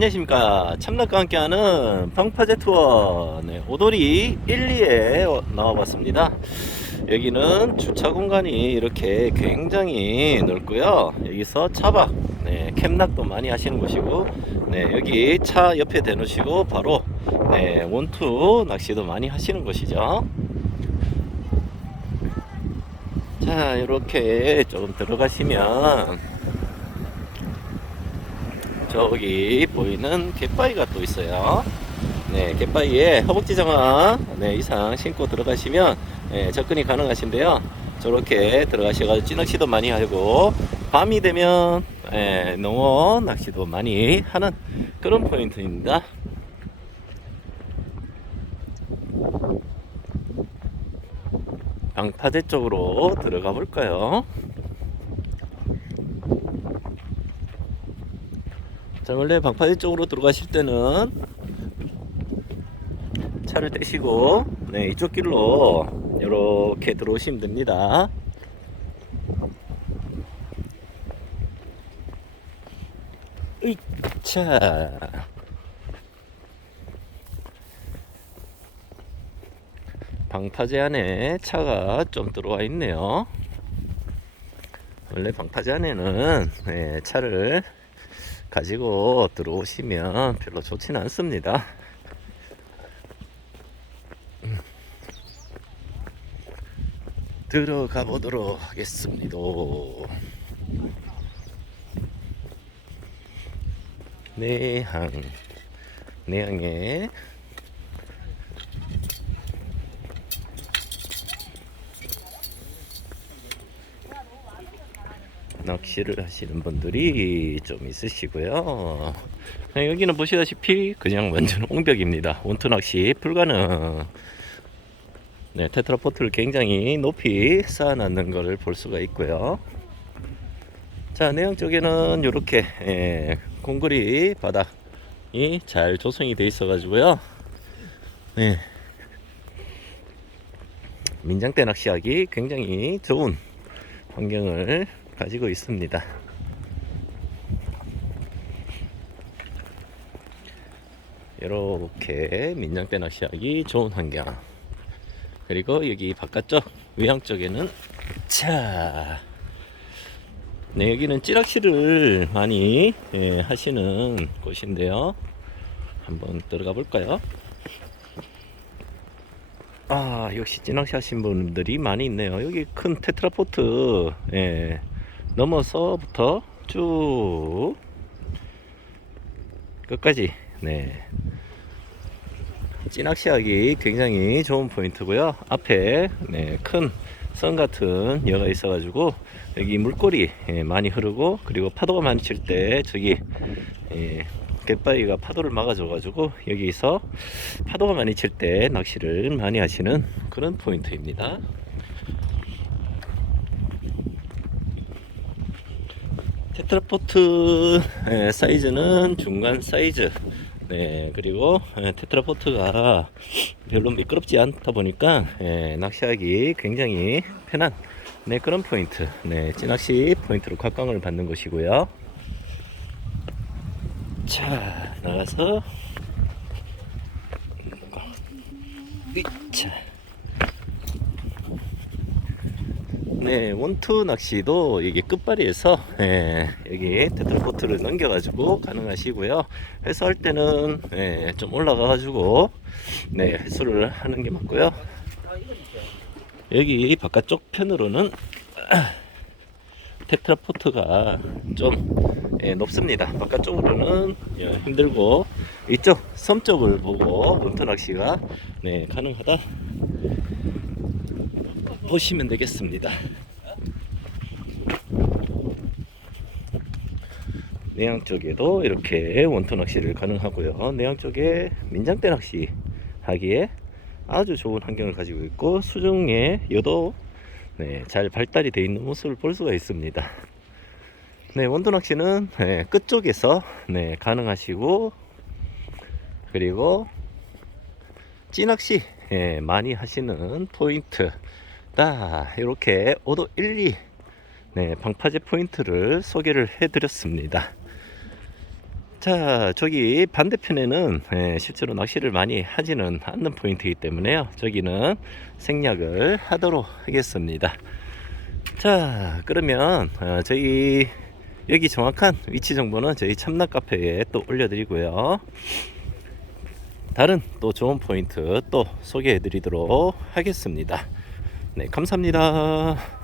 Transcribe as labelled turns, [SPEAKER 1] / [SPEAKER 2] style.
[SPEAKER 1] 안녕하십니까. 참락과 함께하는 방파제 투어. 네, 오돌이 1, 2에 나와봤습니다. 여기는 주차 공간이 이렇게 굉장히 넓고요. 여기서 차박 네, 캠락도 많이 하시는 곳이고 네, 여기 차 옆에 대놓으시고 바로 네, 원투 낚시도 많이 하시는 곳이죠. 자 이렇게 조금 들어가시면 저기 보이는 갯바위가 또 있어요. 네, 갯바위에 허벅지 정화 네, 이상 신고 들어가시면 네, 접근이 가능하신데요. 저렇게 들어가셔가지고 찌낚시도 많이 하고 밤이 되면 네, 농어 낚시도 많이 하는 그런 포인트입니다. 방파제 쪽으로 들어가 볼까요? 자, 원래 방파제 쪽으로 들어가실 때는 차를 떼시고 네, 이쪽 길로 이렇게 들어오시면 됩니다. 으이차. 방파제 안에 차가 좀 들어와 있네요. 원래 방파제 안에는 네, 차를 가지고 들어오시면 별로 좋지는 않습니다. 들어가 보도록 하겠습니다. 내항, 내항에 낚시를 하시는 분들이 좀 있으시고요. 네, 여기는 보시다시피 그냥 완전 옹벽입니다. 원투 낚시 불가능. 네, 테트라포트를 굉장히 높이 쌓아놨는 것을 볼 수가 있고요. 자, 내양 쪽에는 이렇게 예, 공구리 바닥이 잘 조성이 되어 있어가지고요. 네. 민장대 낚시하기 굉장히 좋은 환경을 가지고 있습니다. 이렇게 민장대 낚시하기 좋은 환경. 그리고 여기 바깥쪽 외향 쪽에는 자, 네 여기는 찌낚시를 많이 예, 하시는 곳인데요. 한번 들어가 볼까요? 아 역시 찌낚시 하신 분들이 많이 있네요. 여기 큰 테트라포트 예, 넘어서부터 쭉 끝까지. 네. 찌낚시하기 굉장히 좋은 포인트고요. 앞에 네, 큰 선 같은 여가 있어 가지고 여기 물꼬리 예, 많이 흐르고 그리고 파도가 많이 칠 때 저기 예, 갯바위가 파도를 막아줘 가지고 여기서 파도가 많이 칠 때 낚시를 많이 하시는 그런 포인트입니다 테트라포트 예, 사이즈는 중간 사이즈. 네 그리고 예, 테트라포트가 별로 미끄럽지 않다 보니까 예, 낚시하기 굉장히 편한 네 그런 포인트. 네 찌낚시 포인트로 각광을 받는 것이고요. 자 나가서. 이차 네, 원투 낚시도 이게 끝발이에서 예, 여기 테트라포트를 넘겨가지고 가능하시고요. 회수할 때는 예, 좀 올라가가지고 네, 회수를 하는 게 맞고요. 여기 바깥쪽 편으로는 테트라포트가 좀 예, 높습니다. 바깥쪽으로는 예, 힘들고 이쪽 섬 쪽을 보고 원투 낚시가 네, 가능하다. 보시면 되겠습니다. 내양 쪽에도 이렇게 원투 낚시를 가능하고요. 내양 쪽에 민장대 낚시 하기에 아주 좋은 환경을 가지고 있고 수중에 여도 네, 잘 발달이 되어 있는 모습을 볼 수가 있습니다. 네, 원투 낚시는 네, 끝 쪽에서 네, 가능하시고 그리고 찌낚시 예, 많이 하시는 포인트 다 이렇게 5도 1, 2 네, 방파제 포인트를 소개를 해드렸습니다. 자, 저기 반대편에는 예, 실제로 낚시를 많이 하지는 않는 포인트이기 때문에요. 저기는 생략을 하도록 하겠습니다. 자, 그러면 어, 저희 여기 정확한 위치 정보는 저희 참나 카페에 또 올려드리고요. 다른 또 좋은 포인트 또 소개해 드리도록 하겠습니다. 네, 감사합니다.